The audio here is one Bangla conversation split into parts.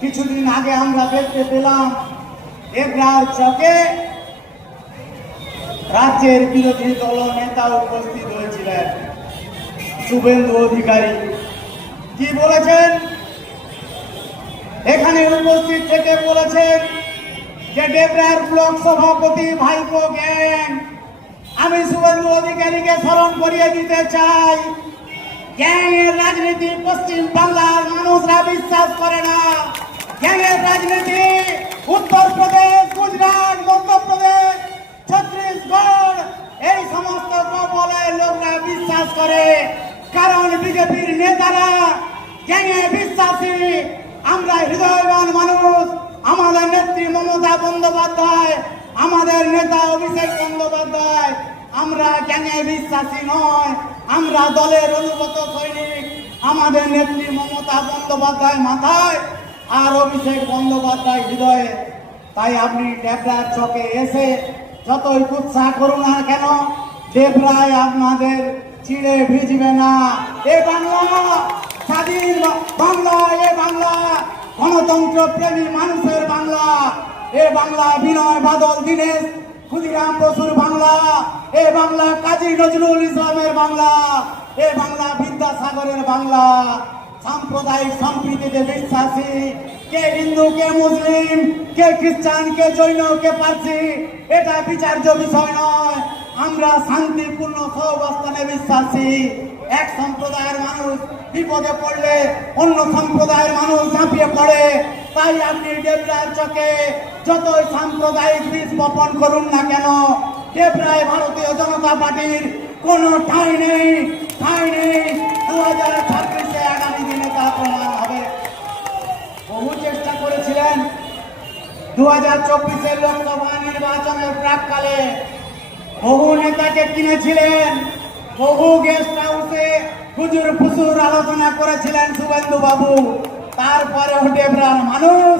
কিছুদিন আগে আমরা দেখতে পেলাম এবড়ার চকে রাজ্যের বিরোধী দল নেতা উপস্থিত হয়েছিলেন। শুভেন্দু অধিকারী কি বলেছেন? এখানে উপস্থিত থেকে বলেছেন যে ডেবরার ব্লক সভাপতি ভাইপো গ্যাং। আমি শুভেন্দু অধিকারীকে স্মরণ করিয়ে দিতে চাই, গ্যাংয়ের রাজনীতি পশ্চিম বাংলার মানুষরা বিশ্বাস করে না। গ্যাংয়ের রাজনীতি উত্তরপ্রদেশ, গুজরাট, মধ্যপ্রদেশ, ছত্তিশগড় এই সমস্ত বলে লোকরা বিশ্বাস করে, কারণ বিজেপির নেতারা গ্যাংয়ে বিশ্বাসী। আমরা হৃদয়বান মানুষ, আমাদের নেত্রী মমতা বন্দ্যোপাধ্যায়, আমাদের নেতা অভিষেক বন্দ্যোপাধ্যায়, আমরা গ্যাংয়ে বিশ্বাসী নয়, আমরা দলের অনুগত সৈনিক। আমাদের নেত্রী মমতা বন্দ্যোপাধ্যায় মাথায় আর অভিষেক বন্দ্যোপাধ্যায় হৃদয়ে। তাই আপনি ডেবরার চকে এসে যতই উৎসাহ করুন না কেন, ডেবরায় আপনাদের চিড়ে ভিজবে না। এ বাংলা স্বাধীন বাংলা, এ বাংলা গণতন্ত্র প্রেমী মানুষের বাংলা, এ বাংলা বিনয় বাদল দীনেশ ক্ষুদিরাম বসুর বাংলা, এ বাংলা কাজী নজরুল ইসলামের বাংলা, এ বাংলা বিদ্যাসাগরের বাংলা। সাম্প্রদায়িক সম্প্রীতিতে বিশ্বাসী, কে হিন্দু, কে মুসলিম, কে খ্রিস্টান, কে জৈন, কে পার্সি, এটা বিচার্য বিষয় নয়। আমরা শান্তিপূর্ণ সহাবস্থানে বিশ্বাসী। এক সম্প্রদায়ের মানুষ বিপদে পড়লে অন্য সম্প্রদায়ের মানুষ ঝাঁপিয়ে পড়ে। তাই আপনি ডেবরার চকে যতই সাম্প্রদায়িক বীজ বপন করুন না কেন, ডেবরায় ভারতীয় জনতা পার্টির কোনো ঠাঁই নেই, ঠাঁই নেই। 2026-এ আগামী দিনে তা প্রমাণ হবে। বহু চেষ্টা করেছিলেন 2024-এর লোকসভা নির্বাচনের প্রাককালে, বহু নেতাকে কিনেছিলেন, বহু গেস্ট হাউসে হুজুর ফুসুর আলোচনা করেছিলেন শুভেন্দু বাবু। তারপরেও ডেবরার মানুষ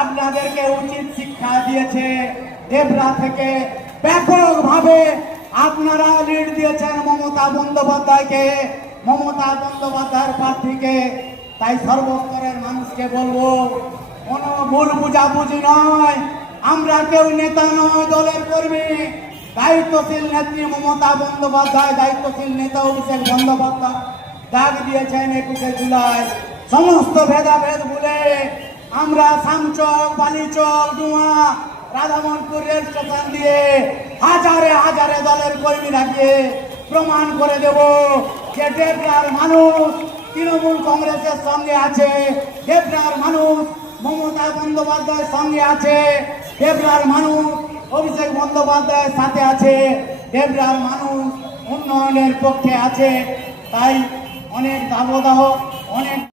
আপনাদেরকে উচিত শিক্ষা দিয়েছে। ডেবরা থেকে ব্যাপকভাবে আপনারা লিড দিয়েছেন মমতা বন্দ্যোপাধ্যায়কে, মমতা বন্দ্যোপাধ্যায়ের প্রার্থীকে। তাই সর্বস্তরের মানুষকে বলবো, কোনো ভুল বুঝাবুঝি নয়, আমরা কেউ নেতা নয়, দলের কর্মী। দায়িত্বশীল নেত্রী মমতা বন্দ্যোপাধ্যায়, দায়িত্বশীল নেতা অভিষেক বন্দ্যোপাধ্যায় ডাক দিয়েছেন 21শে জুলাই সমস্ত ভেদাভেদ ভুলে আমরা শামচক, বালিচক, ডুমা, রাধামোহনপুর রেল স্টেশন দিয়ে হাজারে হাজারে দলের কর্মীরা গিয়ে প্রমাণ করে দেব যে ডেবরার মানুষ তৃণমূল কংগ্রেসের সঙ্গে আছে, ডেবরার মানুষ মমতা বন্দ্যোপাধ্যায়ের সঙ্গে আছে, ডেবরার মানুষ অভিষেক বন্দ্যোপাধ্যায়ের সাথে আছে, ডেবরার মানুষ উন্নয়নের পক্ষে আছে। তাই অনেক দাবদাহ, অনেক